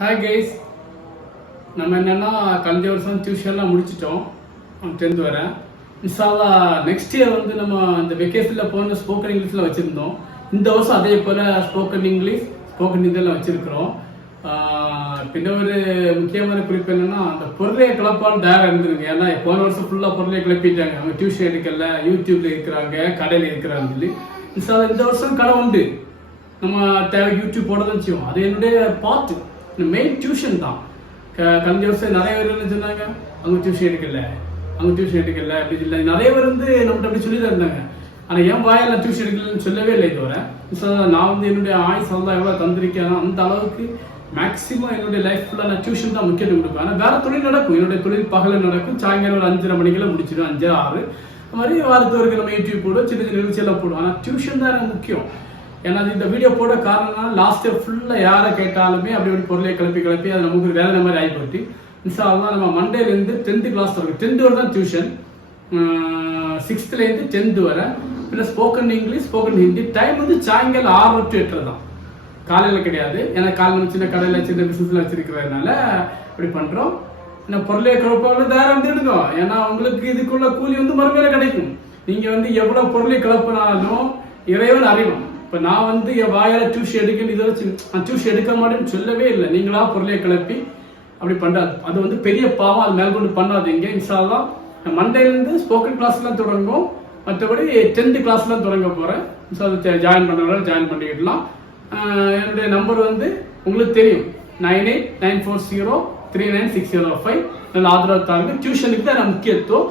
Hi guys நம்ம என்னென்னா கழிஞ்ச வருஷம் டியூஷன்லாம் முடிச்சிட்டோம். டென்த் வரேன் இன்ஷால்லா நெக்ஸ்ட் இயர் வந்து நம்ம இந்த வெக்கேஷனில் போன ஸ்போக்கன் இங்கிலீஷில் வச்சுருந்தோம். இந்த வருஷம் அதே போல் ஸ்போக்கன் இங்கிலீஷ் ஸ்போக்கன் ஹிந்தியில் வச்சுருக்கிறோம். பின்ன ஒரு முக்கியமான குறிப்பு என்னென்னா அந்த பொருளையை கிளப்பான்னு தயாராக இருந்துருங்க. ஏன்னா போன வருஷம் ஃபுல்லாக பொருளையை கிளப்பிட்டாங்க அவங்க டியூஷன் எடுக்கல யூடியூப்ல இருக்கிறாங்க கடையில் இருக்கிறாங்க சொல்லி. இன்ஷால்லா இந்த வருஷம் கடை உண்டு. நம்ம தேவை யூடியூப் போட தான் செய்வோம். அது என்னுடைய பார்ட்டு மெயின் டியூஷன் தான். க- கழிஞ்ச வருஷம் நிறைய பேர் என்ன சொன்னாங்க அவங்க டியூஷன் எடுக்கல அவங்க டியூஷன் எடுக்கல அப்படி இல்லை நிறைய பேர் வந்து நம்மகிட்ட அப்படி சொல்லி தான் இருந்தாங்க ஆனால் என் வாயில் டியூஷன் எடுக்கலன்னு சொல்லவே இல்லை தவிர நான் வந்து என்னுடைய ஆயுஸ் எல்லாம் எவ்வளோ தந்திருக்கேன் அந்த அளவுக்கு மேக்ஸிமம் என்னுடைய லைஃப் ஃபுல்லாக நான் டியூஷன் தான் முக்கியத்துவம் கொடுப்பேன். ஆனால் வேறு தொழில் நடக்கும். என்னுடைய தொழில் பகலில் நடக்கும். சாயங்காலம் ஒரு அஞ்சரை மணிக்கெல்லாம் முடிச்சிடும் அஞ்சு ஆறு. அது மாதிரி வாரத்தவருக்கு நம்ம யூடியூப் போடுவோம் சின்ன சின்ன நிகழ்ச்சியெல்லாம் போடுவோம். ஆனால் டியூஷன் தான் எனக்கு முக்கியம். ஏன்னா அது இந்த வீடியோ போட காரணம் லாஸ்ட் இயர் ஃபுல்லாக யாரை கேட்டாலுமே அப்படி ஒரு பொருளை கிளப்பி கிளப்பி அது நமக்கு வேலை மாதிரி ஆகி போட்டு இன்ஷால்லாம் நம்ம மண்டேலேருந்து டென்த்து கிளாஸ் வரைக்கும் டென்த்து வரை தான் டியூஷன் சிக்ஸ்த்துலேருந்து டென்த்து வரை. பின்ன spoken English spoken Hindi time வந்து சாயங்காலம் ஆறு டு எட்டு தான். காலையில் கிடையாது. ஏன்னா காலையில் சின்ன கடையில் சின்ன பிசினஸ்ல வச்சிருக்கிறதுனால இப்படி பண்ணுறோம் என்ன பொருளை கிளப்பாலும் தயாராக வந்து எடுக்கும் ஏன்னா உங்களுக்கு இதுக்குள்ள கூலி வந்து மறுமையில கிடைக்கும். நீங்கள் வந்து எவ்வளோ பொருளை கிளப்புனாலும் இறைவன் அறிவும் இப்போ நான் வந்து என் வாயால் டியூஷன் எடுக்கணும் இதை வச்சு நான் டியூஷன் எடுக்க மாட்டேன்னு சொல்லவே இல்லை. நீங்களா பொருளை கிளப்பி அப்படி பண்ணாது அது வந்து பெரிய பாவம். அது மேற்கொண்டு பண்ணாதீங்க. இன்ஷால்லாம் மண்டேலேருந்து ஸ்போக்கன் கிளாஸ்லாம் தொடங்கும் மற்றபடி டென்த்து கிளாஸ்லாம் தொடங்க போகிறேன் ஸோ அது ஜாயின் பண்ணுறவங்க ஜாயின் பண்ணிக்கிடலாம். என்னுடைய நம்பர் வந்து உங்களுக்கு தெரியும். Nine eight nine four zero three nine six zero five. நல்ல ஆதரவு தாருங்க டியூஷனுக்கு தான் நான் முக்கியத்துவம்